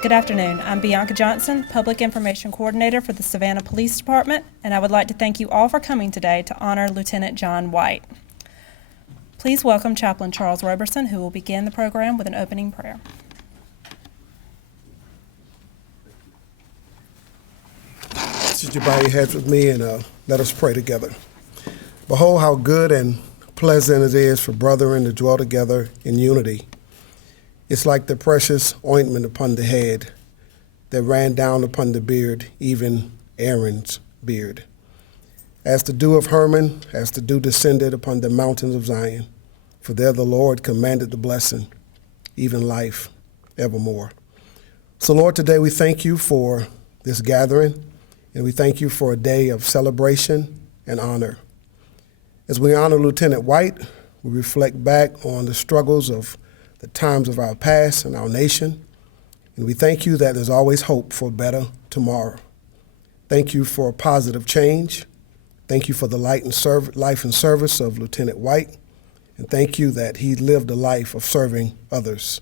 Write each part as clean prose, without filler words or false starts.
Good afternoon. I'm Bianca Johnson, Public Information Coordinator for the Savannah Police Department, and I would like to thank you all for coming today to honor Lieutenant John White. Please welcome Chaplain Charles Roberson, who will begin the program with an opening prayer. Should you bow your heads with me and let us pray together. Behold how good and pleasant it is for brethren to dwell together in unity. It's like the precious ointment upon the head that ran down upon the beard, even Aaron's beard. As the dew of Hermon, as the dew descended upon the mountains of Zion, for there the Lord commanded the blessing, even life evermore. So Lord, today we thank you for this gathering, and we thank you for a day of celebration and honor. As we honor Lieutenant White, we reflect back on the struggles of the times of our past and our nation, and we thank you that there's always hope for a better tomorrow. Thank you for a positive change. Thank you for the life and service of Lieutenant White, and thank you that he lived a life of serving others.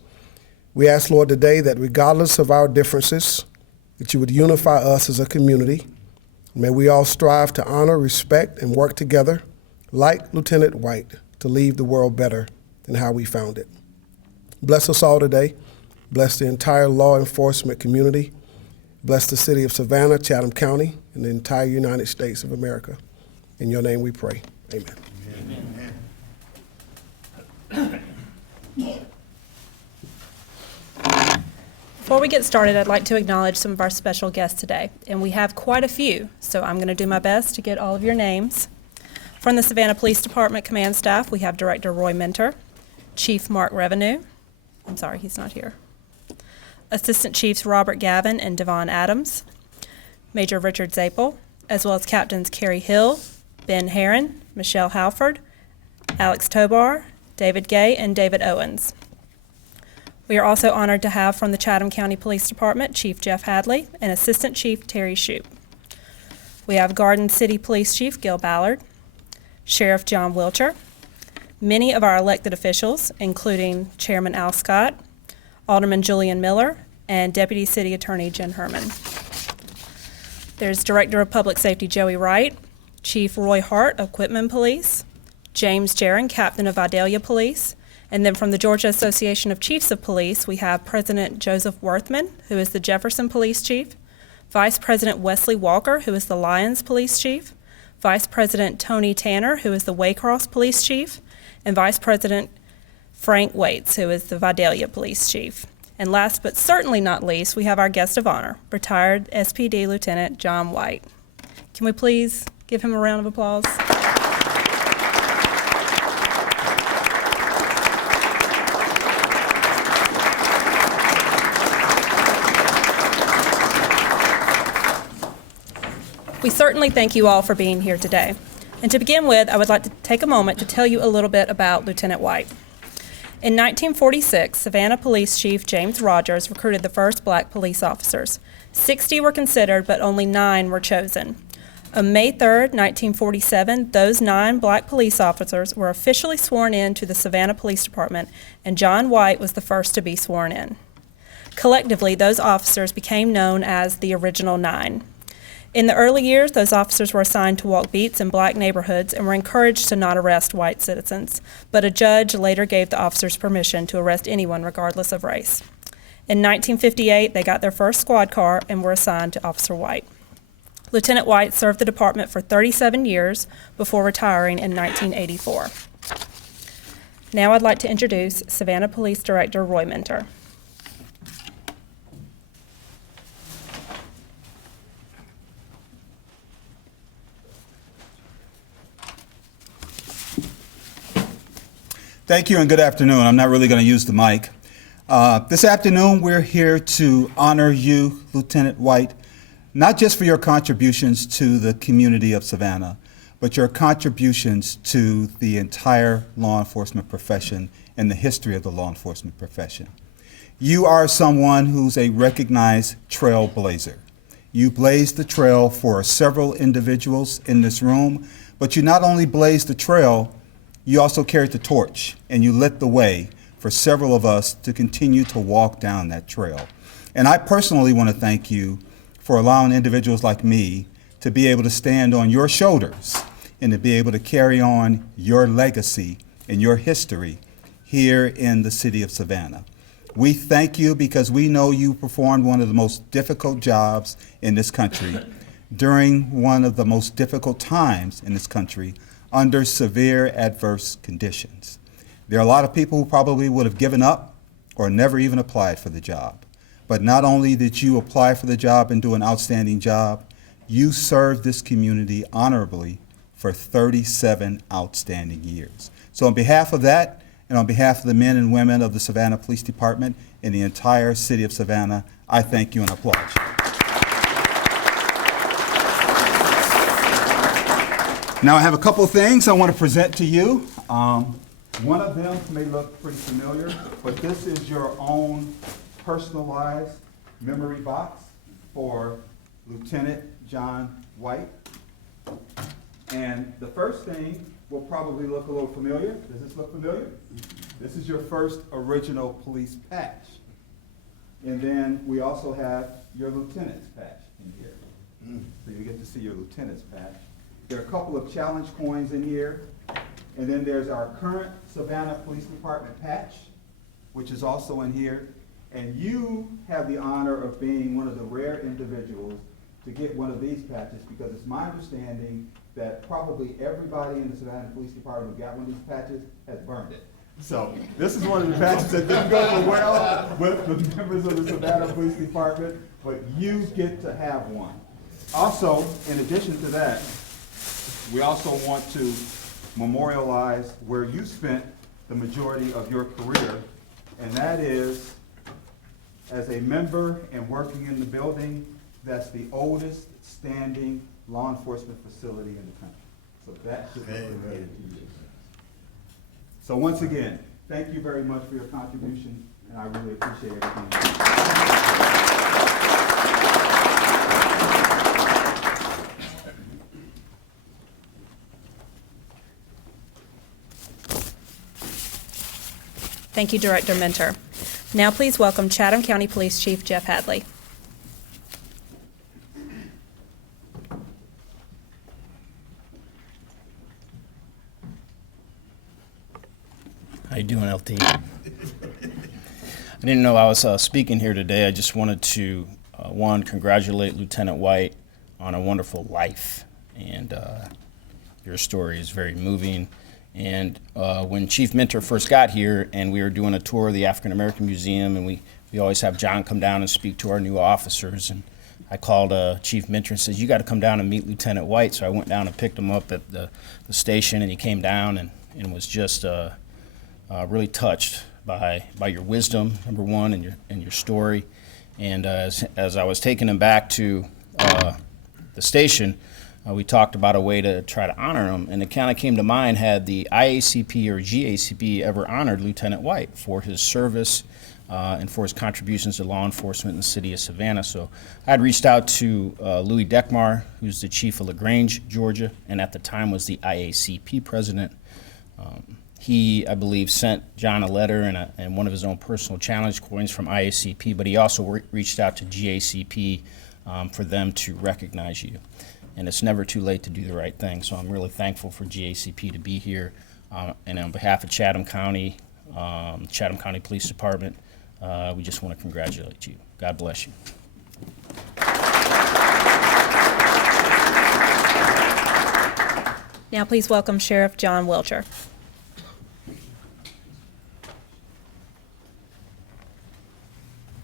We ask, Lord, today that regardless of our differences, that you would unify us as a community. May we all strive to honor, respect, and work together, like Lieutenant White, to leave the world better than how we found it. Bless us all today. Bless the entire law enforcement community. Bless the city of Savannah, Chatham County, and the entire United States of America. In your name we pray. Amen. Amen. Before we get started, I'd like to acknowledge some of our special guests today, and we have quite a few, so I'm going to do my best to get all of your names. From the Savannah Police Department command staff, we have Director Roy Minter, Chief Mark Revenue, I'm sorry, he's not here, Assistant Chiefs Robert Gavin and Devon Adams, Major Richard Zapel, as well as Captains Kerry Hill, Ben Herron, Michelle Halford, Alex Tobar, David Gay, and David Owens. We are also honored to have from the Chatham County Police Department Chief Jeff Hadley and Assistant Chief Terry Shoup. We have Garden City Police Chief Gil Ballard, Sheriff John Wilcher, many of our elected officials, including Chairman Al Scott, Alderman Julian Miller, and Deputy City Attorney Jen Herman. There's Director of Public Safety Joey Wright, Chief Roy Hart of Whitman Police, James Jaron, Captain of Vidalia Police, and then from the Georgia Association of Chiefs of Police, we have President Joseph Worthman, who is the Jefferson Police Chief, Vice President Wesley Walker, who is the Lyons Police Chief, Vice President Tony Tanner, who is the Waycross Police Chief, and Vice President Frank Waits, who is the Vidalia Police Chief. And last but certainly not least, we have our guest of honor, retired SPD Lieutenant John White. Can we please give him a round of applause? We certainly thank you all for being here today. And to begin with, I would like to take a moment to tell you a little bit about Lieutenant White. In 1946, Savannah Police Chief James Rogers recruited the first black police officers. 60 were considered, but only 9 were chosen. On May 3rd, 1947, those 9 black police officers were officially sworn in to the Savannah Police Department, and John White was the first to be sworn in. Collectively, those officers became known as the Original 9. In the early years, those officers were assigned to walk beats in black neighborhoods and were encouraged to not arrest white citizens, but a judge later gave the officers permission to arrest anyone regardless of race. In 1958, they got their first squad car and were assigned to Officer White. Lieutenant White served the department for 37 years before retiring in 1984. Now I'd like to introduce Savannah Police Director Roy Minter. Thank you and good afternoon. I'm not really going to use the mic. This afternoon, we're here to honor you, Lieutenant White, not just for your contributions to the community of Savannah, but your contributions to the entire law enforcement profession and the history of the law enforcement profession. You are someone who's a recognized trailblazer. You blazed the trail for several individuals in this room, but you not only blazed the trail, you also carried the torch and you lit the way for several of us to continue to walk down that trail. And I personally want to thank you for allowing individuals like me to be able to stand on your shoulders and to be able to carry on your legacy and your history here in the city of Savannah. We thank you because we know you performed one of the most difficult jobs in this country during one of the most difficult times in this country under severe adverse conditions. There are a lot of people who probably would have given up or never even applied for the job. But not only did you apply for the job and do an outstanding job, you served this community honorably for 37 outstanding years. So on behalf of that, and on behalf of the men and women of the Savannah Police Department and the entire city of Savannah, I thank you and applaud you. Now I have a couple of things I want to present to you. One of them may look pretty familiar, but this is your own personalized memory box for Lieutenant John White. And the first thing will probably look a little familiar. Does this look familiar? This is your first original police patch. And then we also have your lieutenant's patch in here. So you get to see your lieutenant's patch. There are a couple of challenge coins in here. And then there's our current Savannah Police Department patch, which is also in here. And you have the honor of being one of the rare individuals to get one of these patches, because it's my understanding that probably everybody in the Savannah Police Department who got one of these patches has burned it. So this is one of the patches that didn't go so well with the members of the Savannah Police Department, but you get to have one. Also, in addition to that, we also want to memorialize where you spent the majority of your career, and that is as a member and working in the building that's the oldest standing law enforcement facility in the country. So that should be related to you. So once again, thank you very much for your contribution, and I really appreciate everything. Thank you, Director Minter. Now please welcome Chatham County Police Chief Jeff Hadley. How you doing, LT? I didn't know I was speaking here today. I just wanted to, one, congratulate Lieutenant White on a wonderful life. And your story is very moving. And when Chief Minter first got here and we were doing a tour of the African American Museum, and we always have John come down and speak to our new officers, and I called Chief Minter and said, you got to come down and meet Lieutenant White. So I went down and picked him up at the station, and he came down and was just really touched by your wisdom, number one, and your story. And as I was taking him back to the station, we talked about a way to try to honor him, and it kind of came to mind, had the IACP or GACP ever honored Lieutenant White for his service and for his contributions to law enforcement in the city of Savannah. So I had reached out to Louis Dekmar, who's the chief of LaGrange, Georgia, and at the time was the IACP president. He, I believe, sent John a letter and one of his own personal challenge coins from IACP, but he also reached out to GACP for them to recognize you. And it's never too late to do the right thing, so I'm really thankful for GACP to be here. And on behalf of Chatham County Police Department, we just want to congratulate you. God bless you. Now please welcome Sheriff John Welcher.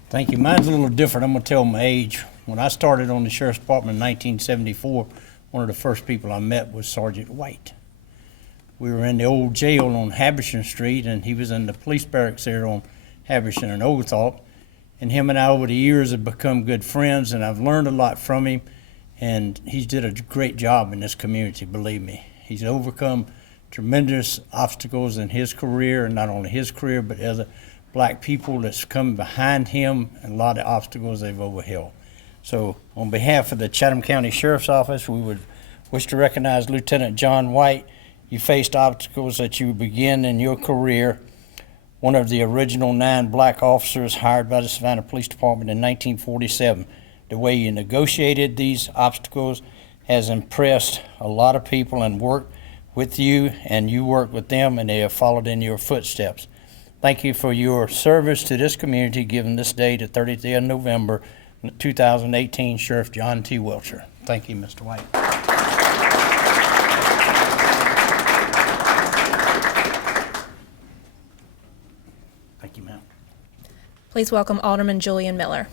Thank you. Mine's a little different. I'm going to tell my age. When I started on the Sheriff's Department in 1974, one of the first people I met was Sergeant White. We were in the old jail on Habersham Street, and he was in the police barracks there on Habersham and Oglethorpe. And him and I, over the years, have become good friends, and I've learned a lot from him. And he's did a great job in this community, believe me. He's overcome tremendous obstacles in his career, and not only his career, but other black people that's come behind him, and a lot of obstacles they've overheld. So on behalf of the Chatham County Sheriff's Office, we would wish to recognize Lieutenant John White. You faced obstacles that you began in your career one of the original 9 black officers hired by the Savannah Police Department in 1947. The way you negotiated these obstacles has impressed a lot of people and worked with you, and you worked with them, and they have followed in your footsteps. Thank you for your service to this community, given this day, the 30th day of November, 2018, Sheriff John T. Welcher. Thank you, Mr. White. Thank you, ma'am. Please welcome Alderman Julian Miller.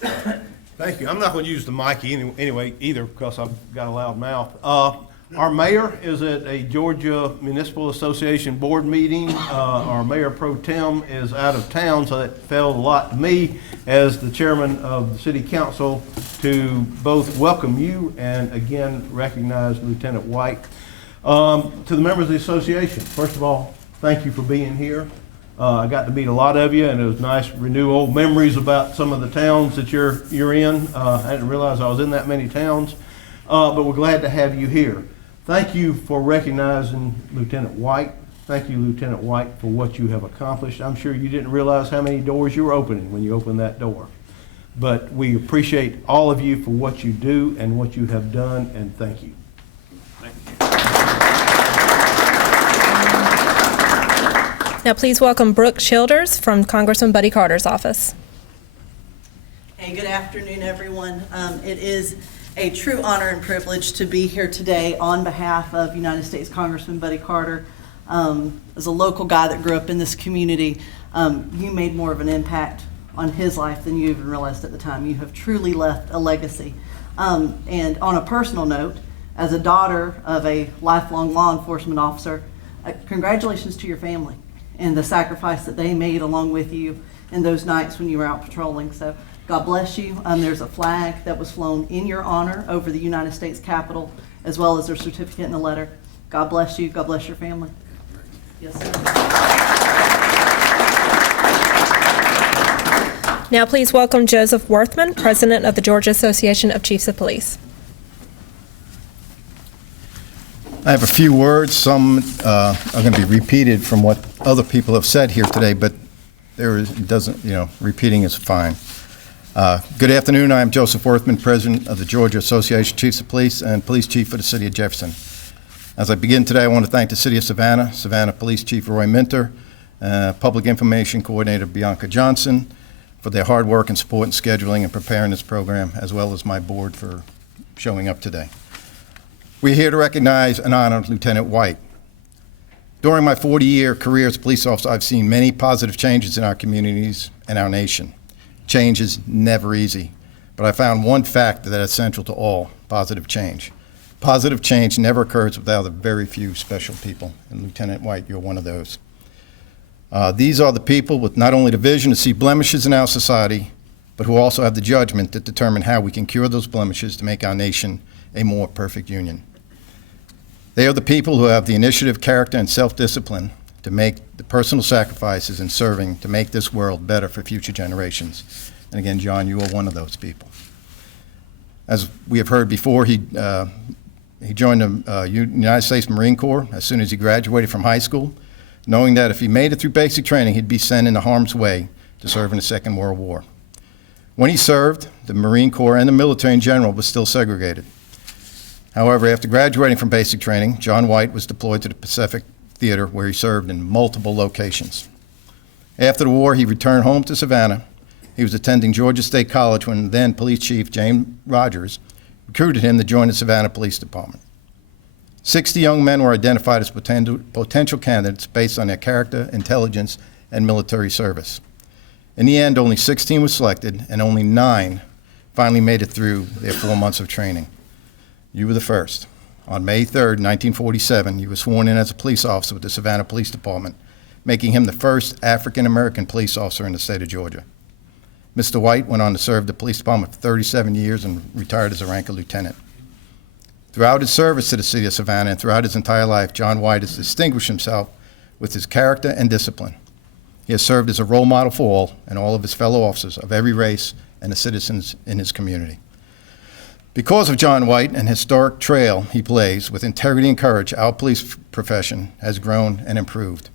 Thank you. I'm not going to use the mic anyway either because I've got a loud mouth. Our mayor is at a Georgia Municipal Association board meeting. Our mayor pro tem is out of town, so that fell a lot to me as the chairman of the city council to both welcome you and again recognize Lieutenant White. To the members of the association, first of all, thank you for being here. I got to meet a lot of you, and it was nice to renew old memories about some of the towns that you're in. I didn't realize I was in that many towns, but we're glad to have you here. Thank you for recognizing Lieutenant White. Thank you, Lieutenant White, for what you have accomplished. I'm sure you didn't realize how many doors you were opening when you opened that door. But we appreciate all of you for what you do and what you have done, and thank you. Now please welcome Brooke Childers from Congressman Buddy Carter's office. Hey, good afternoon, everyone. It is a true honor and privilege to be here today on behalf of United States Congressman Buddy Carter. As a local guy that grew up in this community, you made more of an impact on his life than you even realized at the time. You have truly left a legacy. And on a personal note, as a daughter of a lifelong law enforcement officer, congratulations to your family and the sacrifice that they made along with you in those nights when you were out patrolling. So God bless you. There's a flag that was flown in your honor over the United States Capitol, as well as their certificate and a letter. God bless you. God bless your family. Yes, sir. Now please welcome Joseph WIRTHMAN, President of the Georgia Association of Chiefs of Police. I have a few words. Some are going to be repeated from what other people have said here today, but repeating is fine. Good afternoon. I am Joseph WIRTHMAN, President of the Georgia Association of Chiefs of Police and Police Chief for the City of Jefferson. As I begin today, I want to thank the City of Savannah, Savannah Police Chief Roy Minter, Public Information Coordinator Bianca Johnson for their hard work and support in scheduling and preparing this program, as well as my board for showing up today. We're here to recognize and honor Lieutenant White. During my 40-year career as a police officer, I've seen many positive changes in our communities and our nation. Change is never easy, but I found one fact that is central to all positive change. Positive change never occurs without a very few special people, and Lieutenant White, you're one of those. These are the people with not only the vision to see blemishes in our society, but who also have the judgment to determine how we can cure those blemishes to make our nation a more perfect union. They are the people who have the initiative, character, and self-discipline to make the personal sacrifices in serving to make this world better for future generations. And again, John, you are one of those people. As we have heard before, he joined the United States Marine Corps as soon as he graduated from high school, knowing that if he made it through basic training, he'd be sent into harm's way to serve in the Second World War. When he served, the Marine Corps and the military in general was still segregated. However, after graduating from basic training, John White was deployed to the Pacific Theater, where he served in multiple locations. After the war, he returned home to Savannah. He was attending Georgia State College when then Police Chief James Rogers recruited him to join the Savannah Police Department. 60 young men were identified as potential candidates based on their character, intelligence, and military service. In the end, only 16 were selected, and only 9 finally made it through their 4 months of training. You were the first. On May 3rd, 1947, you were sworn in as a police officer with the Savannah Police Department, making him the first African-American police officer in the state of Georgia. Mr. White went on to serve the police department for 37 years and retired as a rank of lieutenant. Throughout his service to the city of Savannah and throughout his entire life, John White has distinguished himself with his character and discipline. He has served as a role model for all and all of his fellow officers of every race and the citizens in his community. Because of John White and historic trail he blazed with integrity and courage, our police profession has grown and improved.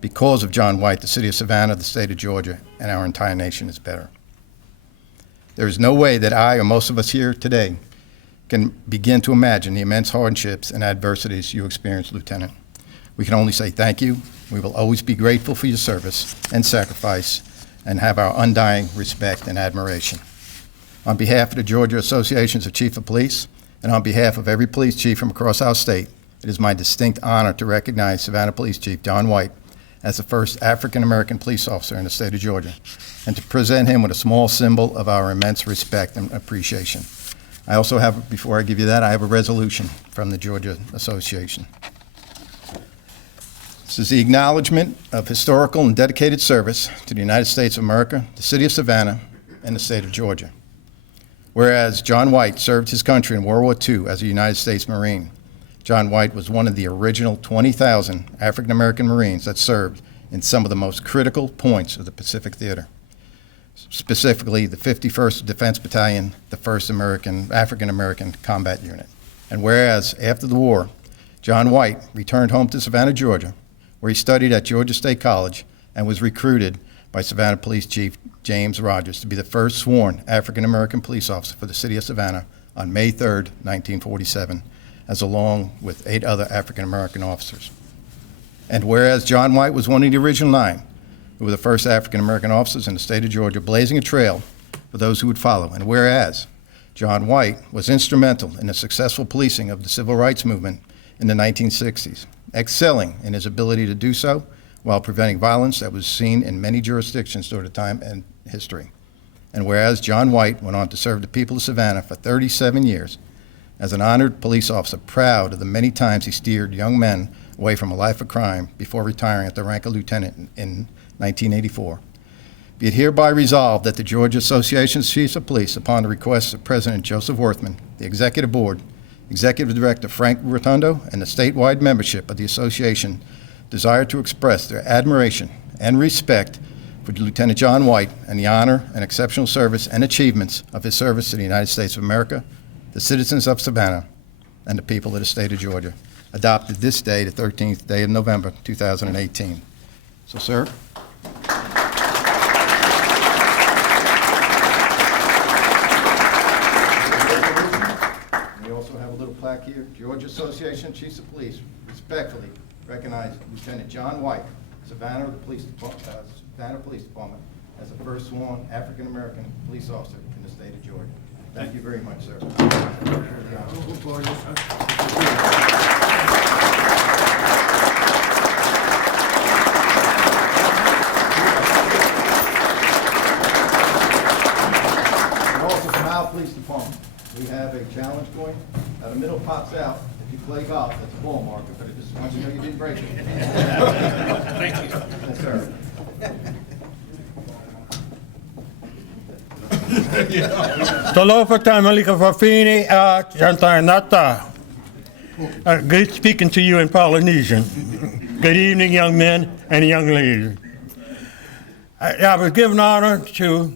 Because of John White, the city of Savannah, the state of Georgia, and our entire nation is better. There is no way that I or most of us here today can begin to imagine the immense hardships and adversities you experienced, Lieutenant. We can only say thank you. We will always be grateful for your service and sacrifice and have our undying respect and admiration. On behalf of the Georgia Associations of Chiefs of Police and on behalf of every police chief from across our state, it is my distinct honor to recognize Savannah Police Chief John White as the first African-American police officer in the state of Georgia and to present him with a small symbol of our immense respect and appreciation. I also have, before I give you that, I have a resolution from the Georgia Association. This is the acknowledgement of historical and dedicated service to the United States of America, the city of Savannah, and the state of Georgia. Whereas John White served his country in World War II as a United States Marine. John White was one of the original 20,000 African-American Marines that served in some of the most critical points of the Pacific Theater, specifically the 51st Defense Battalion, the 1st African-American Combat Unit. And whereas after the war, John White returned home to Savannah, Georgia, where he studied at Georgia State College and was recruited by Savannah Police Chief James Rogers to be the first sworn African-American police officer for the city of Savannah on May 3rd, 1947, as along with 8 other African-American officers. And whereas John White was one of the original 9, who were the first African-American officers in the state of Georgia, blazing a trail for those who would follow. And whereas John White was instrumental in the successful policing of the civil rights movement in the 1960s, excelling in his ability to do so while preventing violence that was seen in many jurisdictions during the time and history. And whereas John White went on to serve the people of Savannah for 37 years as an honored police officer, proud of the many times he steered young men away from a life of crime before retiring at the rank of lieutenant in 1984. Be it hereby resolved that the Georgia Association of Chiefs of Police, upon the request of President Joseph WIRTHMAN, the Executive Board, Executive Director Frank Rotundo, and the statewide membership of the association, desire to express their admiration and respect for Lieutenant John White and the honor and exceptional service and achievements of his service to the United States of America, the citizens of Savannah, and the people of the state of Georgia, adopted this day, the 13th day of November, 2018. So, sir. We also have a little plaque here. Georgia Association of Chiefs of Police respectfully recognize Lieutenant John White, Savannah Police Department, as the first sworn African-American police officer in the state of Georgia. Thank you very much, sir. And also from our police department, we have a challenge point. Now the middle pops out. If you play golf, that's a ball marker, but I just want you to know you didn't break it. Thank you. Yes, sir. Talofa tamalika fafini chantarnata. Good speaking to you in Polynesian. Good evening, young men and young ladies. I was given honor to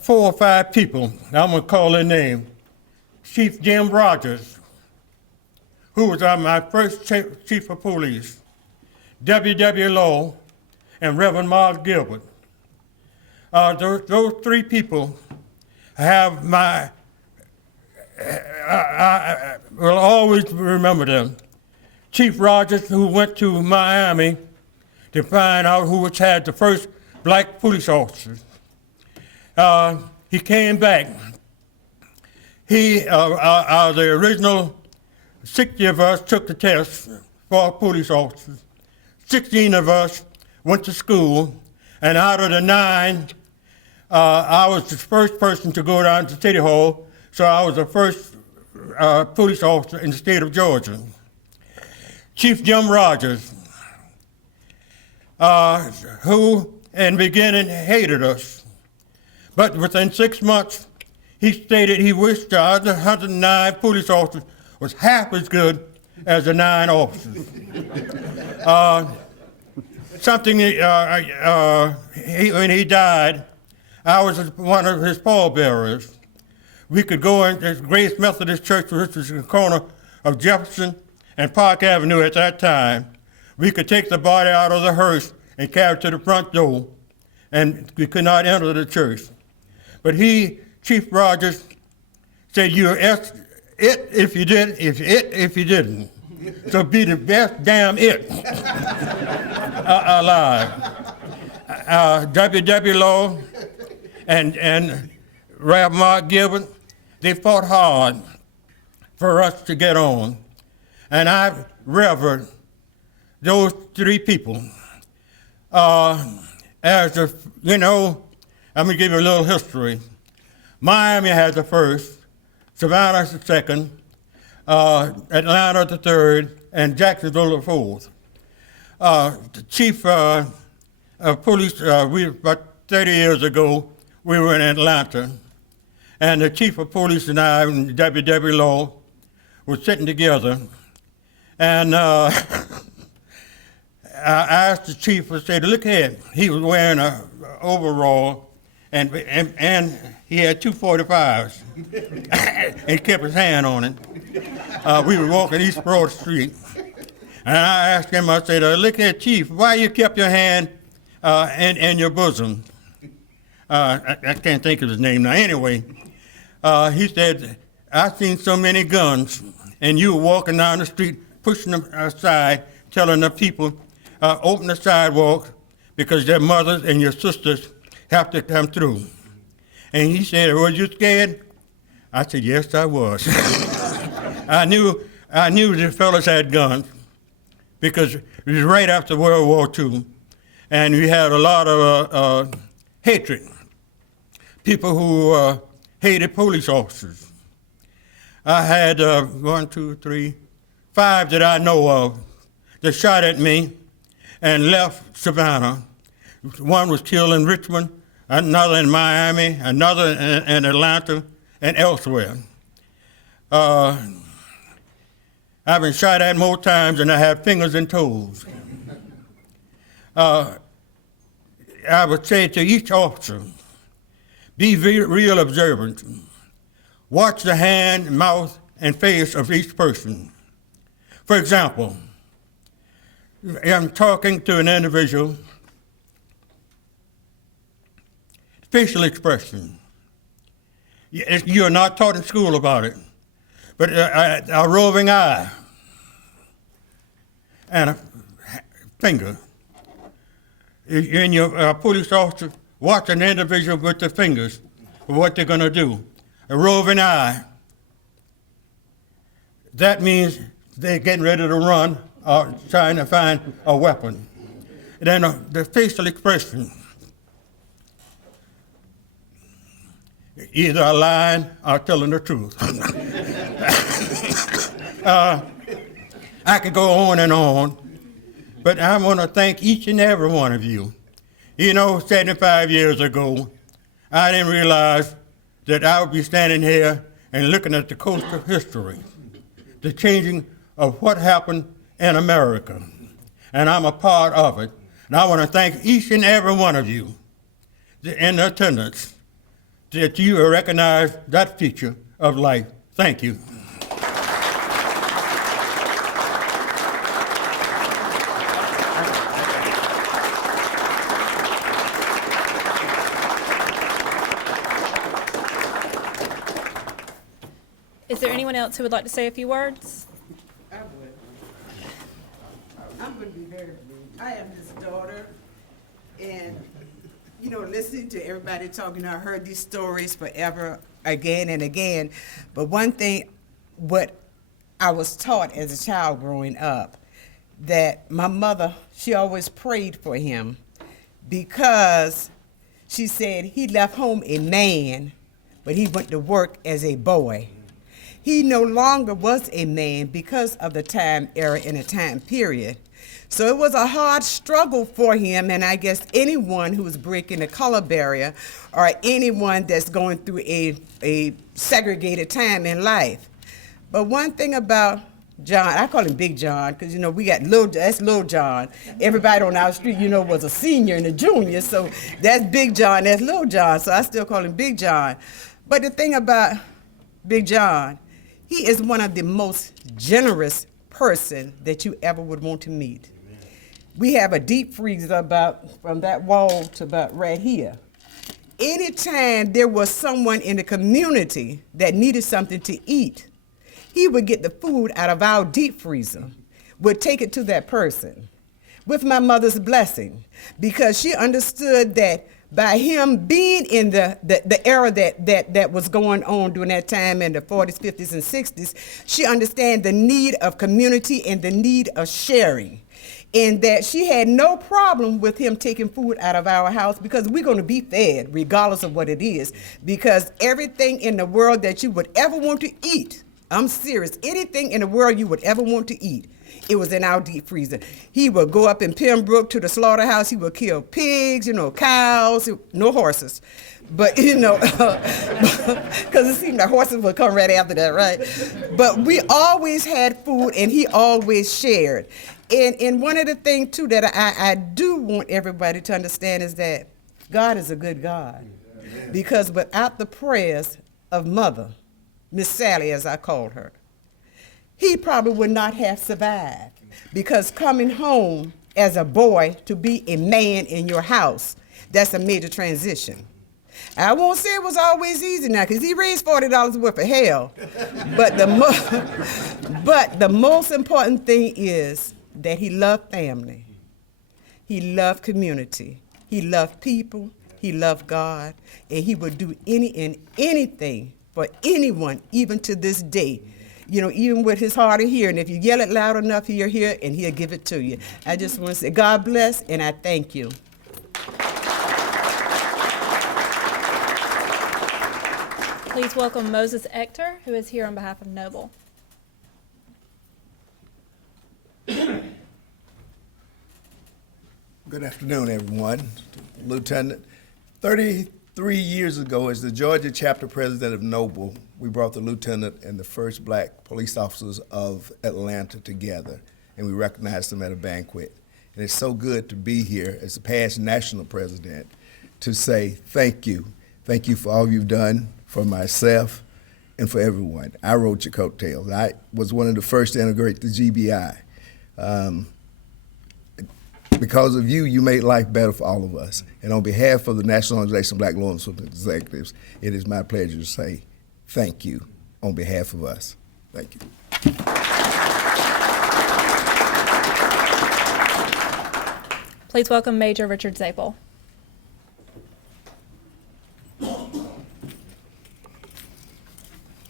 4 or 5 people. I'm going to call their name. Chief Jim Rogers, who was my first chief of police, W.W. Lowe, and Reverend Miles Gilbert. Those 3 people have I will always remember them. Chief Rogers, who went to Miami to find out who had the first black police officers. He came back. The original 60 of us took the test for police officers. 16 of us went to school, and out of the 9, I was the first person to go down to City Hall, so I was the first police officer in the state of Georgia. Chief Jim Rogers, who in the beginning hated us, but within 6 months, he stated he wished the other 109 police officers was half as good as the 9 officers. When he died, I was one of his pallbearers. we could go in this Grace Methodist Church, which was in the corner of Jefferson and Park Avenue at that time. We could take the body out of the hearse and carry it to the front door, and we could not enter the church. But Chief Rogers, said you're it if you did, if you didn't. So be the best damn it alive. W.W. Law and Rev. Mark Gilbert, they fought hard for us to get on. And I revered those three people. I'm going to give you a little history. Miami had the first, Savannah the second, Atlanta the third, and Jacksonville the fourth. The chief of police, about 30 years ago, we were in Atlanta, and the chief of police and I, and W.W. Law, were sitting together, and I asked the chief, I said, look here, he was wearing an overall, and he had 245s, and kept his hand on it. We were walking East Broad Street, and I asked him, I said, look here, Chief, why you kept your hand in your bosom? I can't think of his name now. Anyway, he said, I've seen so many guns, and you were walking down the street, pushing them aside, telling the people, open the sidewalk because their mothers and your sisters have to come through. And he said, were you scared? I said, yes, I was. I knew the fellas had guns because it was right after World War II, and we had a lot of hatred. People who hated police officers. I had 5 that I know of that shot at me and left Savannah. One was killed in Richmond, another in Miami, another in Atlanta, and elsewhere. I've been shot at more times than I have fingers and toes. I would say to each officer, be real observant. Watch the hand, mouth, and face of each person. For example, I'm talking to an individual, facial expression. You're not taught in school about it, but a roving eye and a finger. In your police officer, watch an individual with the fingers for what they're going to do. A roving eye, that means they're getting ready to run or trying to find a weapon. And then the facial expression, either lying or telling the truth. I could go on and on, but I want to thank each and every one of you. 75 years ago, I didn't realize that I would be standing here and looking at the coast of history, the changing of what happened in America, and I'm a part of it. And I want to thank each and every one of you in attendance that you recognize that feature of life. Thank you. Is there anyone else who would like to say a few words? I would. I'm going to be very brief. I am his daughter, and, listening to everybody talking, I heard these stories forever, again and again. But one thing, what I was taught as a child growing up, that my mother, she always prayed for him because she said he left home a man, but he went to work as a boy. He no longer was a man because of the time era and the time period. So it was a hard struggle for him, and I guess anyone who's breaking the color barrier or anyone that's going through a segregated time in life. But one thing about John, I call him Big John, because, we got that's Little John. Everybody on our street, was a senior and a junior, so that's Big John, that's Little John, so I still call him Big John. But the thing about Big John, he is one of the most generous person that you ever would want to meet. We have a deep freezer about from that wall to about right here. Anytime there was someone in the community that needed something to eat, he would get the food out of our deep freezer, would take it to that person with my mother's blessing, because she understood that by him being in the era that was going on during that time in the 40s, 50s, and 60s, she understand the need of community and the need of sharing. And that she had no problem with him taking food out of our house, because we're going to be fed regardless of what it is. Because everything in the world that you would ever want to eat, I'm serious, anything in the world you would ever want to eat, it was in our deep freezer. He would go up in Pembroke to the slaughterhouse. He would kill pigs, cows, no horses. But, because it seemed like horses would come right after that, right? But we always had food, and he always shared. And one of the things, too, that I do want everybody to understand is that God is a good God. Because without the prayers of Mother, Miss Sally, as I called her, he probably would not have survived. Because coming home as a boy to be a man in your house, that's a major transition. I won't say it was always easy now, because he raised $40 worth of hell. But the most important thing is that he loved family. He loved community. He loved people. He loved God. And he would do anything for anyone, even to this day. Even with his heart of hearing. If you yell it loud enough, he'll hear, and he'll give it to you. I just want to say, God bless, and I thank you. Please welcome Moses Ector, who is here on behalf of Noble. Good afternoon, everyone. Lieutenant, 33 years ago, as the Georgia chapter president of Noble, we brought the lieutenant and the first black police officers of Atlanta together, and we recognized them at a banquet. And it's so good to be here as the past national president to say thank you. Thank you for all you've done for myself and for everyone. I rode your coattails. I was one of the first to integrate the GBI. Because of you, you made life better for all of us. And on behalf of the National Organization of Black Law Enforcement Executives, it is my pleasure to say thank you on behalf of us. Thank you. Please welcome Major Richard Zapel.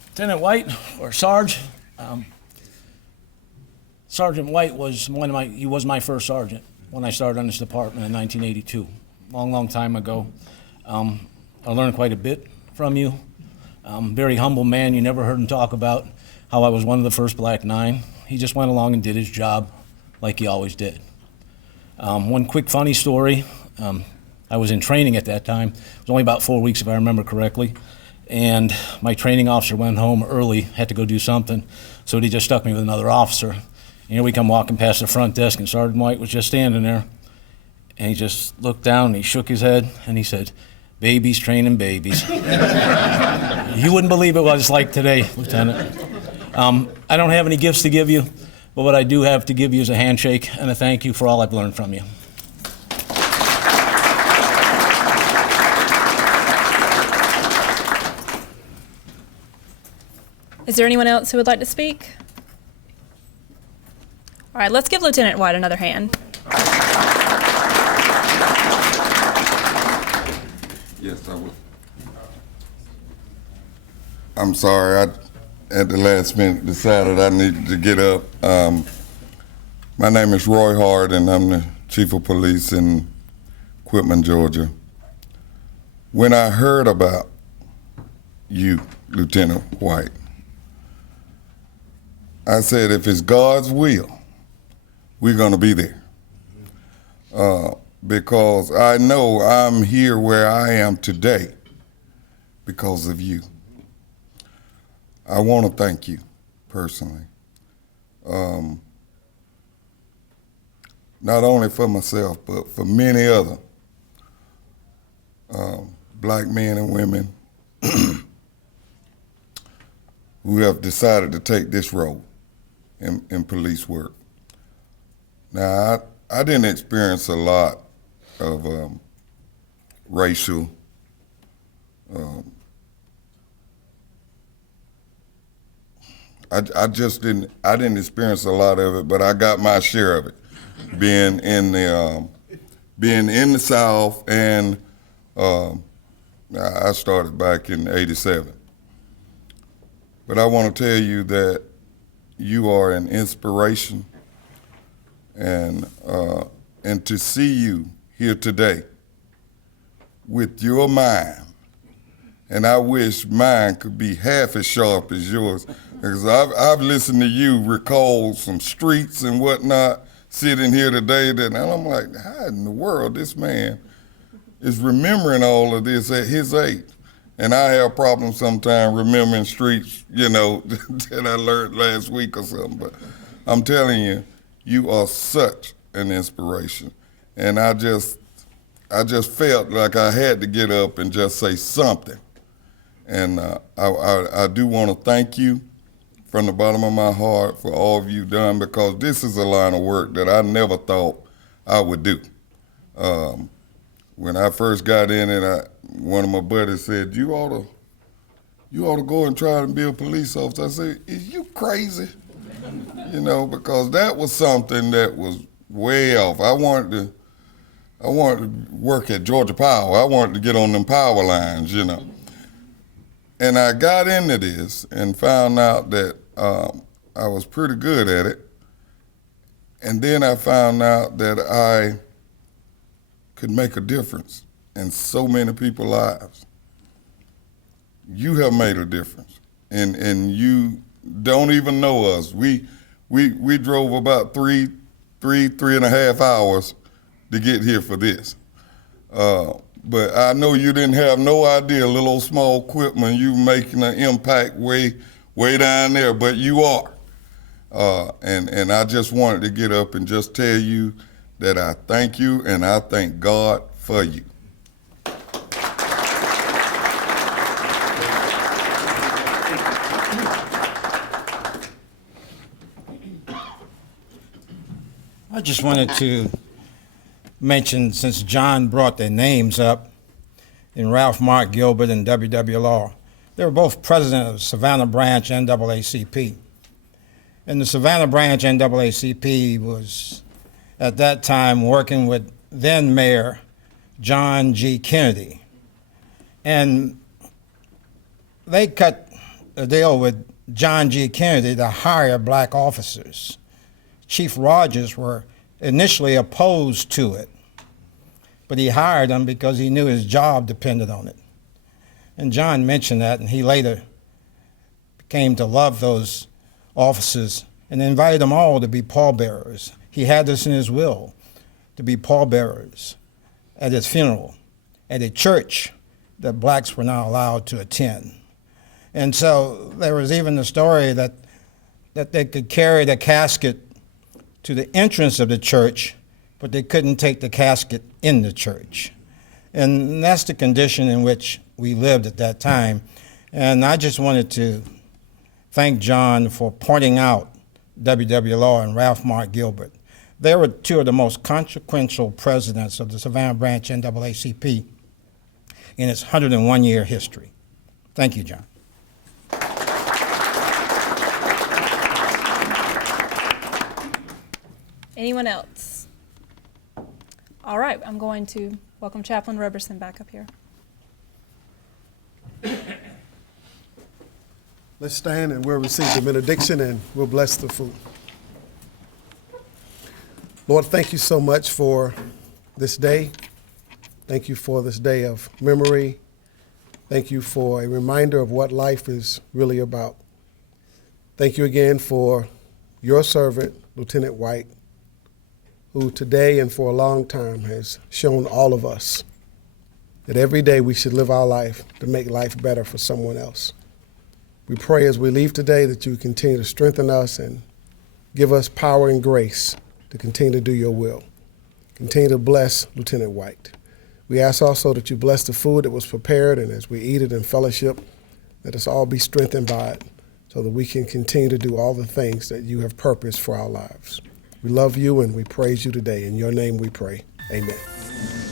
Lieutenant White, or Sarge, Sergeant White was he was my first sergeant when I started on this department in 1982, long time ago. I learned quite a bit from you. Very humble man. You never heard him talk about how I was one of the first Black 9. He just went along and did his job like he always did. One quick funny story. I was in training at that time. It was only about 4 weeks, if I remember correctly. And my training officer went home early, had to go do something, so he just stuck me with another officer. And here we come walking past the front desk, and Sergeant White was just standing there. And he just looked down, and he shook his head, and he said, "Babies training babies." You wouldn't believe it what it's like today, Lieutenant. I don't have any gifts to give you, but what I do have to give you is a handshake and a thank you for all I've learned from you. Is there anyone else who would like to speak? All right, let's give Lieutenant White another hand. Yes, I would. I'm sorry, I at the last minute decided I needed to get up. My name is Roy Hart, and I'm the Chief of Police in Quitman, Georgia. When I heard about you, Lieutenant White, I said, if it's God's will, we're gonna be there. Because I know I'm here where I am today because of you. I wanna thank you personally. Not only for myself, but for many other Black men and women who have decided to take this road in police work. Now, I didn't experience a lot of racial I didn't experience a lot of it, but I got my share of it, being in the South, and I started back in '87. But I want to tell you that you are an inspiration, and to see you here today with your mind, and I wish mine could be half as sharp as yours, because I've listened to you recall some streets and whatnot sitting here today, and I'm like, how in the world this man is remembering all of this at his age? And I have problems sometimes remembering streets, that I learned last week or something. But I'm telling you, you are such an inspiration. And I just felt like I had to get up and just say something. And I do want to thank you from the bottom of my heart for all you've done, because this is a line of work that I never thought I would do. When I first got in it, one of my buddies said, you ought to go and try to be a police officer. I said, is you crazy? Because that was something that was way off. I wanted to work at Georgia Power. I wanted to get on them power lines, And I got into this and found out that I was pretty good at it. And then I found out that I could make a difference in so many people's lives. You have made a difference, and you don't even know us. We drove about three and a half hours to get here for this. But I know you didn't have no idea, little old small equipment, you making an impact way down there, but you are. And I just wanted to get up and just tell you that I thank you, and I thank God for you. I just wanted to mention, since John brought their names up, in Ralph Mark Gilbert and W.W. Law, they were both president of Savannah Branch NAACP. And the Savannah Branch NAACP was, at that time, working with then Mayor John G. Kennedy. And they cut a deal with John G. Kennedy to hire black officers. Chief Rogers were initially opposed to it, but he hired them because he knew his job depended on it. And John mentioned that, and he later came to love those officers and invited them all to be pallbearers. He had this in his will, to be pallbearers at his funeral, at a church that blacks were not allowed to attend. And so there was even the story that they could carry the casket to the entrance of the church, but they couldn't take the casket in the church. And that's the condition in which we lived at that time. And I just wanted to thank John for pointing out W.W. Law and Ralph Mark Gilbert. They were two of the most consequential presidents of the Savannah Branch NAACP in its 101-year history. Thank you, John. Anyone else? All right, I'm going to welcome Chaplain Roberson back up here. Let's stand and we'll receive the benediction and we'll bless the food. Lord, thank you so much for this day. Thank you for this day of memory. Thank you for a reminder of what life is really about. Thank you again for your servant, Lieutenant White, who today and for a long time has shown all of us that every day we should live our life to make life better for someone else. We pray as we leave today that you continue to strengthen us and give us power and grace to continue to do your will. Continue to bless Lieutenant White. We ask also that you bless the food that was prepared, and as we eat it in fellowship, let us all be strengthened by it so that we can continue to do all the things that you have purposed for our lives. We love you and we praise you today. In your name we pray. Amen.